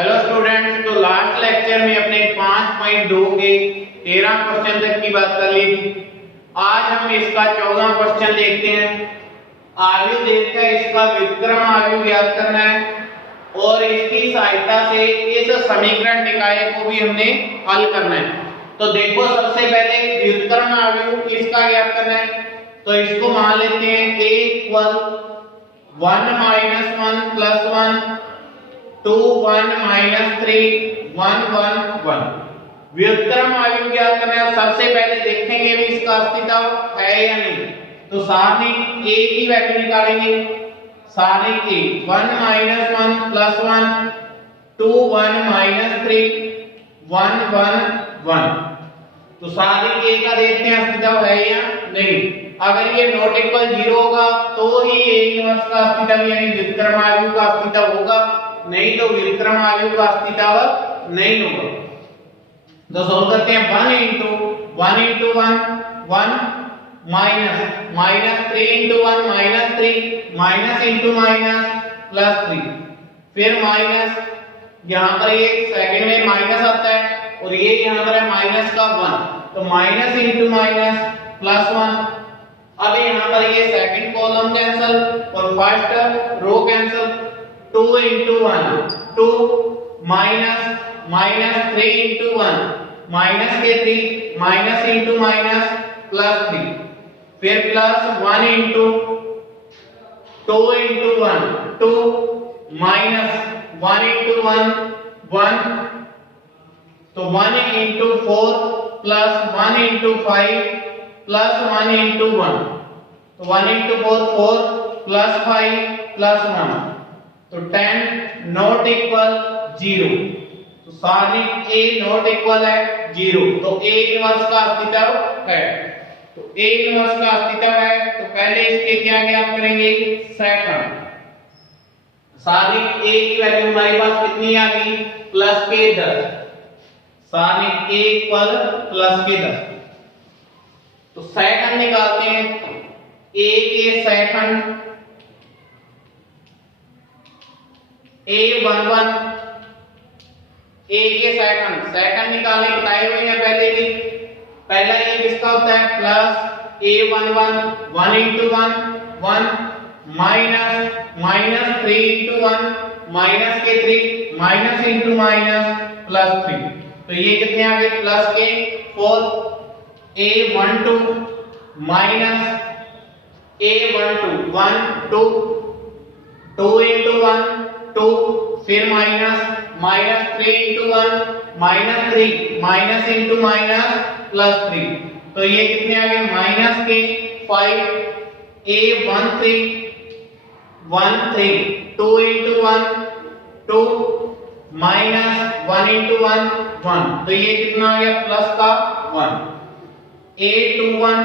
Hello students, तो last lecture में अपने 5.2 के 13 क्वेश्चन तक की बात कर ली थी। आज हम इसका 14वां क्वेश्चन देखते हैं। आयु देखकर इसका व्युत्क्रम आयु ज्ञात करना है और इसकी सहायता से इस समीकरण निकाय को भी हमने हल करना है। तो देखो, सबसे पहले व्युत्क्रम आयु इसका ज्ञात करना है। तो इसको मान लेते हैं a equal 1 minus 1 plus 1 2 1 minus 3 1 1 1। व्युत्क्रम आयु ज्ञात करना है। सबसे पहले देखेंगे भी इसका अस्तित्व है या नहीं। तो सारणिक a की वैल्यू निकालेंगे। सारणिक a 1 माइनस 1 प्लस 1 2 1 माइनस 3 1 1 1। तो सारणिक a का देखते हैं अस्तित्व है या नहीं। अगर ये नॉट इक्वल 0 होगा तो ही a इनवर्स का अस्तित्व यानी व्युत्क्रम आयु का अस्तित्व होगा, नहीं तो व्युत्क्रम आयु का अस्तित्व नहीं होगा। तो सॉल्व करते हैं। 1 into 1 1 minus 3 into 1 minus 3 minus into minus plus 3, फिर माइनस, यहाँ पर ये सेकंड में माइनस आता है और ये यहाँ पर है माइनस का 1, तो माइनस इंटू माइनस प्लस 1। अब यहाँ पर ये सेकंड कॉलम कैंसिल और first row cancel. 2 into 1 2 minus minus 3 into 1 minus के 3 माइनस इंटू माइनस प्लस 3, फिर plus 1 into 2 into 1 2 minus 1 into 1 1, तो 1 into 4 plus 1 into 5 plus 1 into 1, तो 1 into 4 4 प्लस 5 प्लस 1, तो 10 नॉट इक्वल 0। तो सारणिक a नॉट इक्वल है 0, तो a inverse का अस्तित्व है। तो a इनवर्स का अस्तित्व है तो पहले इसके क्या ज्ञात करेंगे, सेकंड। सारणिक a की वैल्यू हमारे पास कितनी आ गई, प्लस के 10। सारणिक a इक्वल प्लस के 10। तो सेकंड निकालते हैं। a के सेकंड a11 a के सेकंड निकालने बताए हुए हैं पहले भी। पहला ये किसका होता है, plus a11 1 into 1 1 minus 3 into 1 minus के 3 माइनस इंटू माइनस प्लस 3, तो ये कितने आ गए, प्लस के 4। a12 माइनस a12 1 2 2 into 1 2, फिर minus 3 into 1 minus 3 minus into minus plus 3, तो ये कितने आ गए, माइनस के 5। a13 2 into 1 2 माइनस 1 into 1 1, तो ये कितना आ गया, प्लस का 1। a21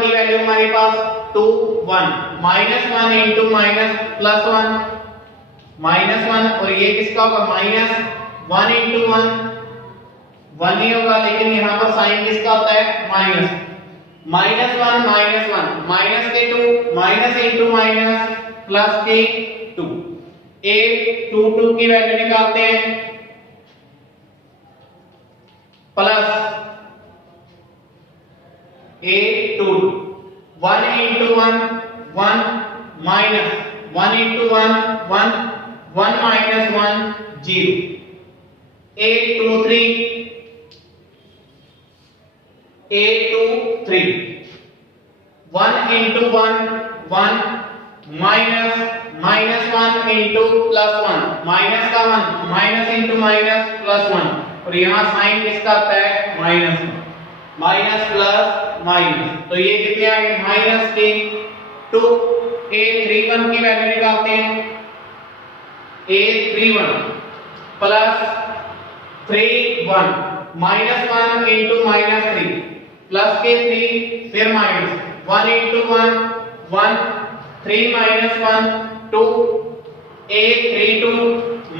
की वैल्यू हमारे पास 2 1 minus 1 into minus plus 1 minus 1, और ये किसका होगा, माइनस 1 इंटू 1 1 ही होगा, लेकिन यहाँ पर साइन किसका होता है, माइनस 1 माइनस के 2 माइनस इंटू माइनस प्लस के 2। a22 की वैल्यू निकालते हैं। Plus a2 1 into 1 1 minus 1 into 1 1 1 minus 1 0। a23 1 into 1 1 minus 1 into plus 1 minus का 1 माइनस इंटू माइनस प्लस 1, और यहाँ साइन किसका आता है, माइनस प्लस माइनस, तो ये कितने आ गए, माइनस के 2। a31 की वैल्यू निकालते हैं। a31 plus 3 1 minus 1 into minus 3 plus के 3, फिर minus 1 into 1 1 3 minus 1 2। a32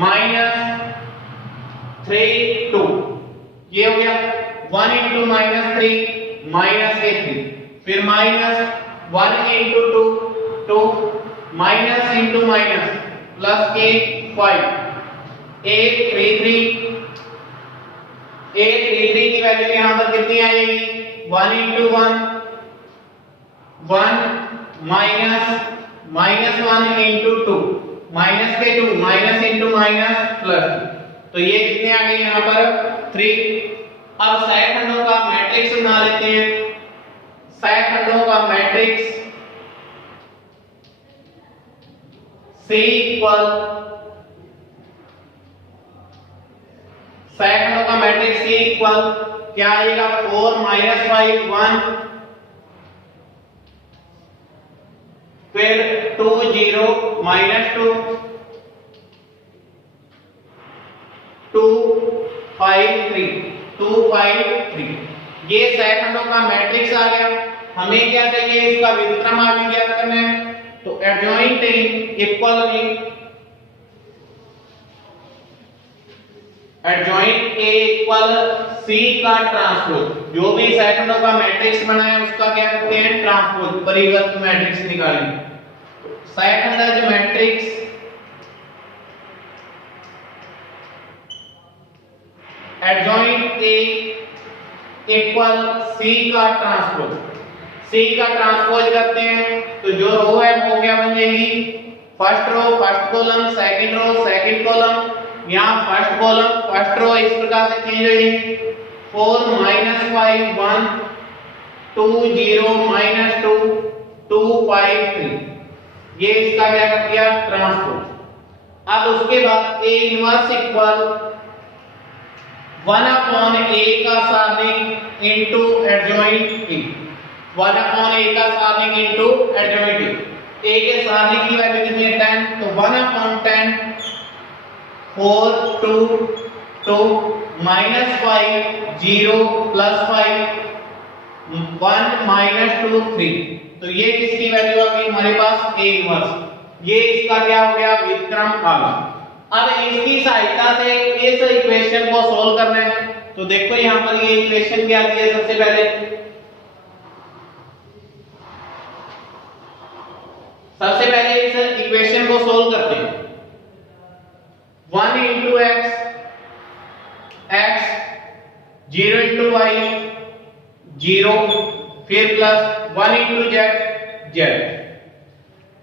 minus 3 2, ये हो गया 1 इंटू माइनस 3 माइनस के 3, फिर minus 1 into 2 2 minus into minus plus के 5 A33 की वैल्यू यहाँ पर कितनी आएगी 1 into 1 1 minus 1 into 2 माइनस के 2 माइनस इंटू माइनस प्लस, तो ये कितने आ गए यहाँ पर 3। अब सहखंडों का मैट्रिक्स बना लेते हैं। सहखंडों का मैट्रिक्स C इक्वल, सहखंडों का मैट्रिक्स C इक्वल क्या आएगा 4 माइनस 5 1, फिर 2 0 माइनस 2 2 5 3 2 5 3, ये सहखंडों का मैट्रिक्स आ गया। हमें क्या चाहिए, इसका व्युत्क्रम आगे ज्ञात करना है, तो एडजॉइंट इक्वल में एडजॉइंट A इक्वल C का ट्रांसपोज, जो भी सहखंडों का मैट्रिक्स बना है उसका क्या करते हैं ट्रांसपोज, परिवर्त मैट्रिक्स निकालेंगे। सहखंडज matrix adjoint A equal C का ट्रांसपोज, C का ट्रांसपोज करते हैं तो जो रो है वो क्या बन जाएगी first row first column second row second column, यहाँ फर्स्ट कॉलम फर्स्ट रो इस प्रकार से चेंज हो जाएगी 4 माइनस 5 1 2 0 माइनस 2 2 5 3, ये इसका क्या कर दिया ट्रांसपोज। अब उसके बाद A inverse equal 1 upon A का सारणिक into adjoint A, 1 upon A का सारणिक इनटू एडजॉइंट A के सारणिक की वैल्यू कितनी है 10, तो 1 अपॉन 10 4 2 2 माइनस 5 0 प्लस 5 1 माइनस 2 3, तो ये किसकी वैल्यू आ गई हमारे पास A इनवर्स, ये इसका क्या हो गया व्युत्क्रम आ गया। अब इसकी सहायता से इस इक्वेशन को सोल्व करना है, तो देखो यहां पर ये इक्वेशन क्या दी है, सबसे पहले इस इक्वेशन को सोल्व करते हैं। 1 into x 0 into y 0, फिर plus 1 into z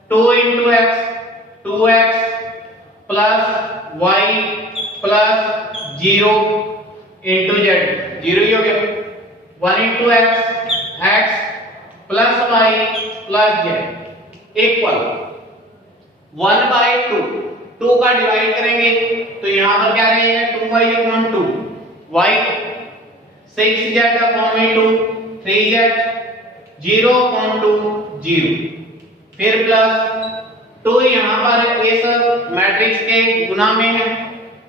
2 into x 2x plus y plus 0 into z 0 ही हो गया, 1 into x plus y plus z equal 1/2, 2 का डिवाइड करेंगे तो यहां पर क्या रहेगा 2y upon 2 y 6z upon 2 3z 0 upon 2 0, फिर प्लस 2 यहां पर इस मैट्रिक्स के गुना में है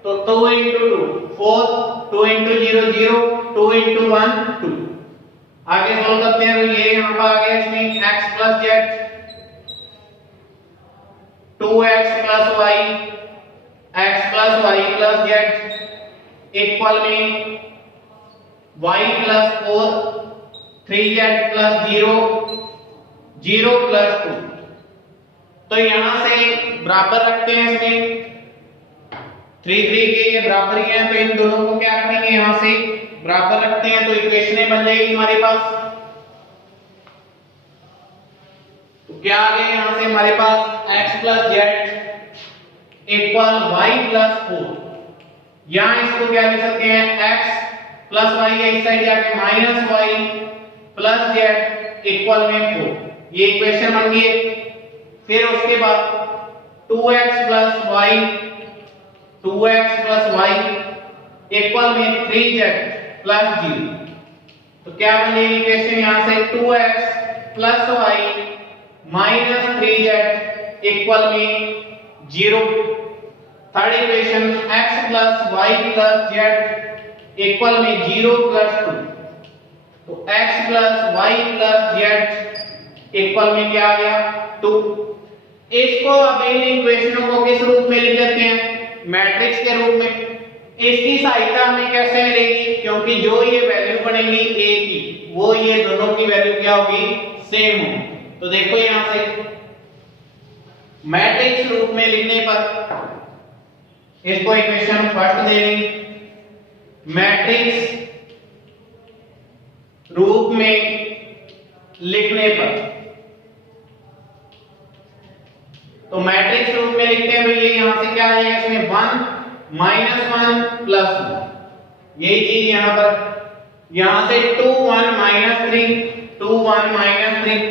तो 2 into 2 4 2 into 0 0 2 into 1 2, आगे सॉल्व करते हैं तो ये यहां पर आ गया इसमें x plus z 2x plus y x plus y plus z equal में y plus 4 3z plus 0 0 plus 2, तो यहां से बराबर रखते हैं इसमें 3 3 के ये बराबर ही हैं, तो इन दोनों को क्या रखेंगे यहां से बराबर रखते हैं, तो इक्वेशनें बन जाएगी हमारे पास। तो क्या आ गया यहां से हमारे पास x plus z equal y plus 4, यहां इसको क्या लिख सकते हैं x plus y है इस साइड जाके minus y plus z equal में 4, ये इक्वेशन बन गई। फिर उसके बाद 2x plus y इक्वल में 3z plus 0, तो क्या बन जाएगी इक्वेशन यहां से 2x plus y minus 3z equal में 0। Third equation x plus y plus z equal में 0 plus 2, तो x plus y plus z equal में क्या आ गया 2। इसको अब इन इक्वेशनों को किस रूप में लिख देते हैं मैट्रिक्स के रूप में। इसकी सहायता हमें कैसे मिलेगी, क्योंकि जो ये वैल्यू बनेगी a की वो ये दोनों की वैल्यू क्या होगी सेम होगी। तो देखो यहां से मैट्रिक्स रूप में लिखने पर इसको इक्वेशन फर्स्ट दे देंगे। मैट्रिक्स रूप में लिखने पर, तो मैट्रिक्स रूप में लिखते हैं तो ये यहां से क्या आ जाएगा, इसमें 1 -1 +1, यही चीज यहां पर, यहां से 2 1 -3 2 1 -3,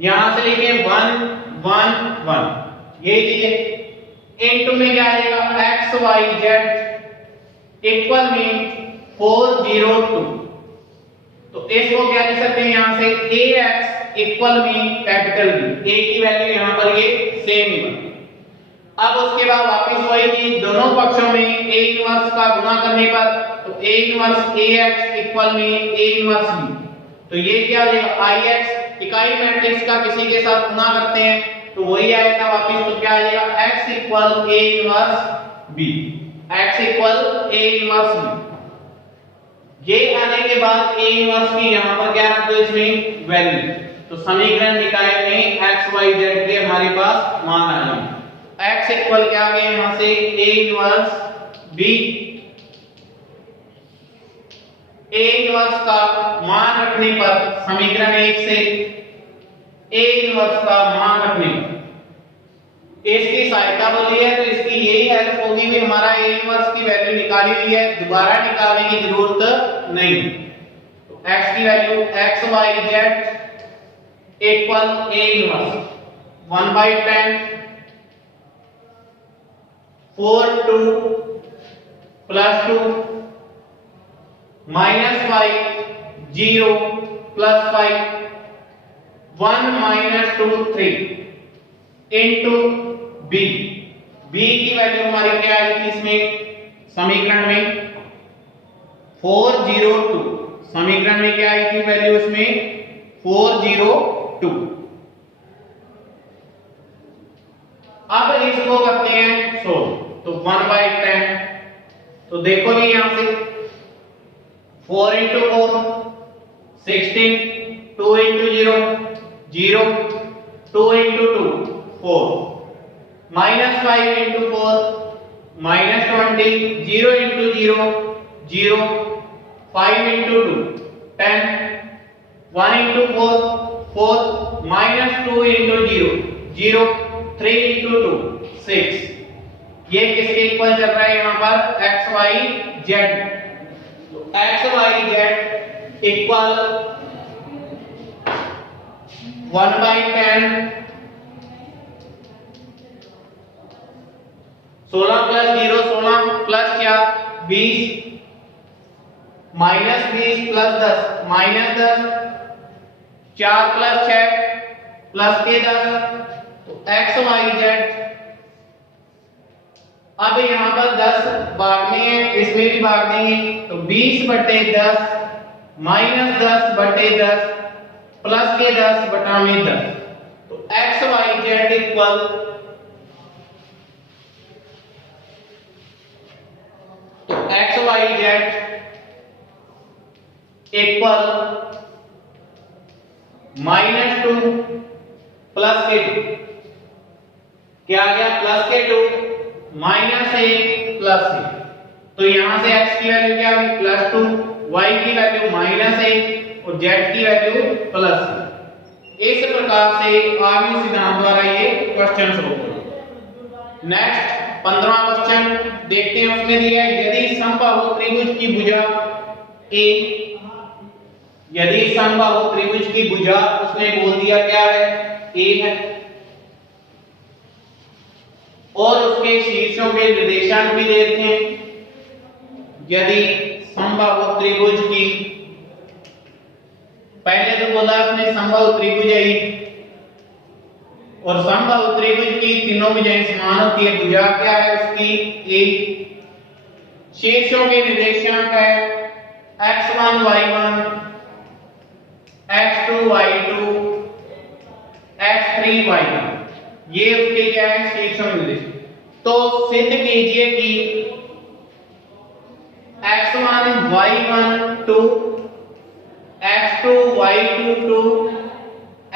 यहां से लिखे 1 1 1, यही चीज है। इनटू में क्या आ जाएगा, x y z इक्वल में 4 0 2, तो इसको क्या लिख सकते हैं यहां से ax इक्वल में कैपिटल B, a की वैल्यू यहां पर ये सेम ही बनी। अब उसके बाद वापस वही चीज, दोनों पक्षों में a इनवर्स का गुणा करने पर, तो a इनवर्स ax इक्वल में a इनवर्स b, तो ये क्या हो जाएगा ix, इकाई मैट्रिक्स का किसी के साथ गुणा करते हैं तो वही आएगा वापस, तो क्या आ जाएगा x equal a inverse b, x equal a inverse b। ये आने के बाद a इनवर्स की यहां पर क्या रख दो इसमें वैल्यू, तो समीकरण निकाय में x y z के हमारे पास मान आ जाएंगे। x इक्वल क्या आ गया यहां से a inverse b, a inverse का मान रखने पर समीकरण 1 से a इनवर्स का मान रखने पर इसकी सहायता बोली है, तो इसकी यही हेल्प होगी भी हमारा a इनवर्स की वैल्यू निकाली हुई है, दोबारा निकालने की जरूरत नहीं। तो x की value x y z equal a inverse 1/10 4 2 +2 -5 0 +5 1 -2 3 into b, b की वैल्यू हमारी क्या आई थी इसमें समीकरण में 4 0 2, समीकरण में क्या आई थी वैल्यू इसमें 4 0 2। अब इसको करते हैं सोल्व, तो 1/10, तो देखो जी यहां से 4 × 4 16, 2 × 0 0, 2 × 2 4, -5 × 4 -20, 0 × 0 0, 5 × 2 10, 1 × 4 4, -2 × 0 0, 3 × 2 6, ये किसके इक्वल चल रहा है यहां पर x y z, तो x y z equal 1/10 16 + 0 16 plus क्या 20, -20 + 10 -10, 4 + 6 + 10, तो x y z, अब यहां पर 10 भागने हैं, इसमें भी भाग देंगे, तो 20/10 -10/10 प्लस के 10/10, तो x y z equal x y z equal -2 plus के 2, क्या आ गया +2 -1 प्लस 1, तो यहां से x की वैल्यू क्या आ गई +2, y की वैल्यू -1 और z की वैल्यू +1। इस प्रकार से आर्मी सिद्धांत द्वारा ये क्वेश्चन सोल्व करें। नेक्स्ट 15वां क्वेश्चन देखते हैं, उसमें दिया है यदि समबाहु त्रिभुज की भुजा a, यदि समबाहु त्रिभुज की भुजा उसने बोल दिया क्या है a है, और उसके शीर्षों के निर्देशांक भी देते हैं। यदि समबाहु त्रिभुज की, पहले तो बोला उसने समबाहु त्रिभुज है, और समबाहु त्रिभुज की तीनों भुजाएं समान होती है, भुजा क्या है उसकी a, शीर्षों के निर्देशांक है x1 y1 x2 y2 x3 y1, ये उसके क्या है शीर्षों निर्देश। तो सिद्ध कीजिए कि x1 y1 2, x2 y2 2,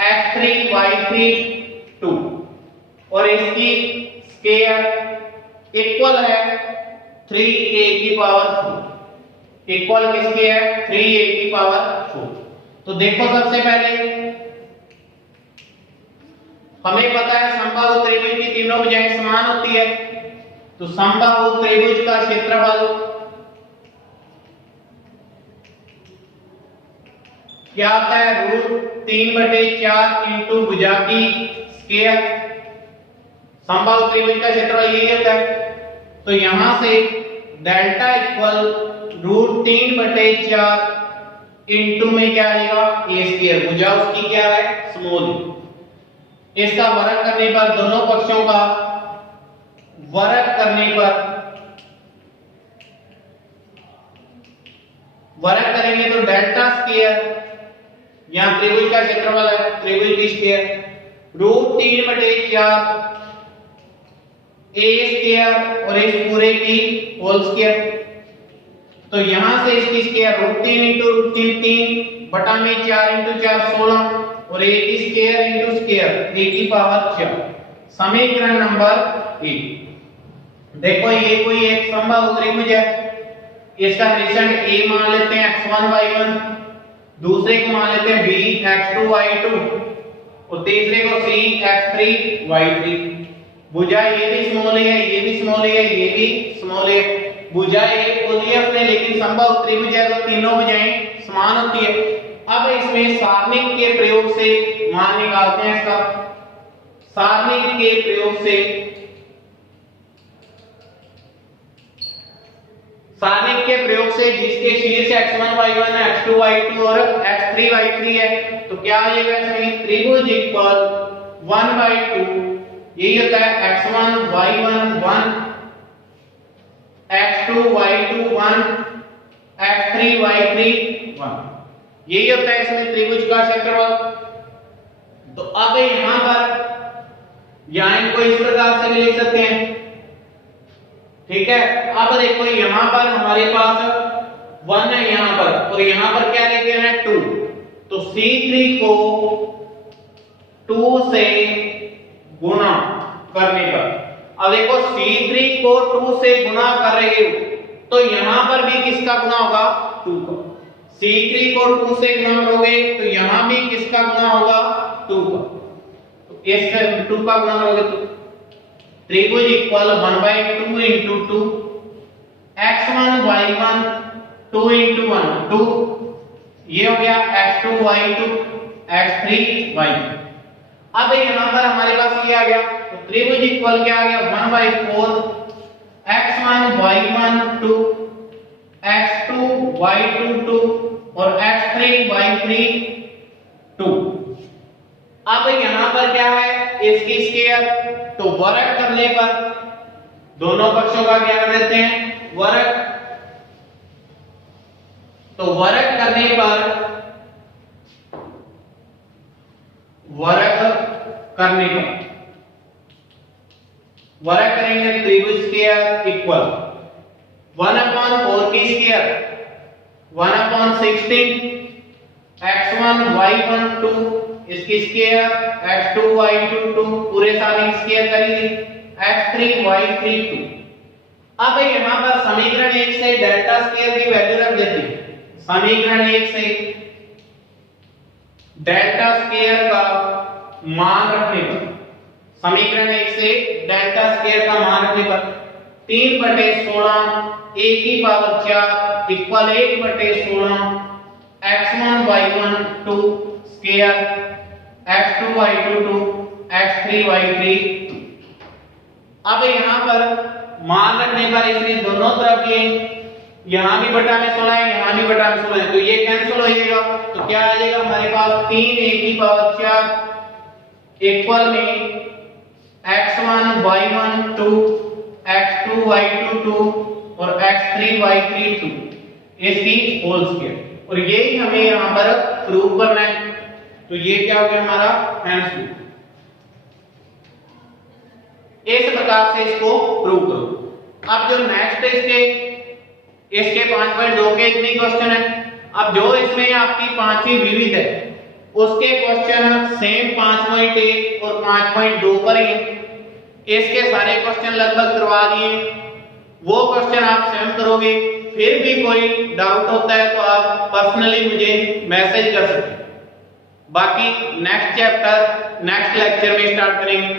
x3 y3 2, और इसकी स्केयर इक्वल है 3a की पावर 4। इक्वल किसके है? 3a की पावर 4। तो देखो सबसे पहले हमें पता है समबाहु त्रिभुज की तीनों भुजाएं समान होती है। तो समबाहु त्रिभुज का क्षेत्रफल क्या होता है? √3/4 इंटू भुजा की स्क्वायर। समबाहु त्रिभुज का क्षेत्रफल यही होता है। तो यहां से डेल्टा इक्वल √3/4 इंटू में क्या आएगा? a square. भुजा उसकी क्या है? स्मॉल। इसका वर्ग करने पर दोनों पक्षों का वर्ग करने पर वर्ग करेंगे तो डेल्टा स्क्वायर, यहां त्रिभुज का क्षेत्रफल है, त्रिभुज की स्क्वायर √3/4 a स्क्वायर और इस पूरे की होल स्क्वायर। तो यहां से इसकी स्क्वायर √3 इंटू √3 3 बटा में 4 इंटू 4 16 और a की स्क्वायर इंटू स्क्वायर a की पावर 4। समीकरण नंबर 1। देखो ये कोई एक समबाहु त्रिभुज है। इसका निशान a मान लेते हैं x1 y1, दूसरे को मान लेते हैं b x2 y2 और तीसरे को c x3 y3। भुजा ये भी स्मॉल है, ये भी स्मॉल है, ये भी स्मॉल है। भुजा एक बोली है उसने, लेकिन समबाहु त्रिभुज है तो तीनों भुजाएं समान होती है। अब इसमें सारणिक के प्रयोग से मान निकालते हैं इसका। सारणिक के प्रयोग से जिसके शीर्ष x1 y1 x2 y2 और x3 y3 है, तो क्या आ जाएगा इसमें? त्रिभुज इक्वल 1/2 यही होता है x1 y1 1 x2 y2 1 x3 y3 1। यही होता है इसमें त्रिभुज का क्षेत्रफल। तो अब यहां पर इनको इस प्रकार से भी लिख सकते हैं, ठीक है। अब देखो यहां पर हमारे पास 1 है यहां पर, और यहां पर क्या लेके आना है? 2। तो C3 को 2 से गुणा करने पर, अब देखो C3 को 2 से गुणा कर रहे हो तो यहां पर भी किसका गुणा होगा? 2 का। C3 को 2 से गुणा करोगे तो यहां भी किसका गुणा होगा? 2 का। तो इस 2 का गुणा करोगे तो त्रिभुज equal 1/2 into 2 x1 y1 2 into 1 2, ये हो गया x2 y2 x3 y2। अब यहां पर हमारे पास ये आ गया, तो त्रिभुज इक्वल क्या आ गया? 1/4 x1 y1 2 x2 y2 2 और x3 y3 2। अब यहां पर क्या है? इसकी स्क्वायर। तो वर्ग करने पर दोनों पक्षों का क्या कर देते हैं? वर्ग। तो वर्ग करने पर वर्ग करेंगे त्रिभुज स्क्वायर इक्वल 1/4 की स्क्वायर 1/16 x1 y1 2 इसकी स्क्वायर x2 y2 2 पूरे सारे स्क्वायर करेंगे x3 y3 2। अब यहां पर समीकरण 1 से डेल्टा स्क्वायर की वैल्यू रख देते हैं। समीकरण 1 से डेल्टा स्क्वायर का मान रखने पर, समीकरण 1 से डेल्टा स्क्वायर का मान रखने पर 3/16 a की power 4 equal 1/16 x1 y1 2 square x2 y2 2 x3 y3 2। अब यहां पर मान रखने पर इसने दोनों तरफ ये यहां भी बटा में 16 है, यहां भी बटा में 16 है, तो ये कैंसिल हो जाएगा। तो क्या आ जाएगा हमारे पास? 3a की पावर 4 इक्वल में x1 y1 2 x2 y2 2 और x3 y3 2 इसकी होल स्क्वायर। और यही हमें यहां पर प्रूव करना है। तो ये क्या हो गया हमारा? आंसर। इस प्रकार से इसको प्रूव करो। अब जो नेक्स्ट इसके 5.2 के इतनी क्वेश्चन है। अब जो इसमें आपकी पांचवी विविध है उसके क्वेश्चन सेम 5.1 और 5.2 पर ही। इसके सारे क्वेश्चन लगभग करवा दिए, वो क्वेश्चन आप स्वयं करोगे। फिर भी कोई डाउट होता है तो आप पर्सनली मुझे मैसेज कर सकते हैं। बाकी नेक्स्ट चैप्टर नेक्स्ट लेक्चर में स्टार्ट करेंगे।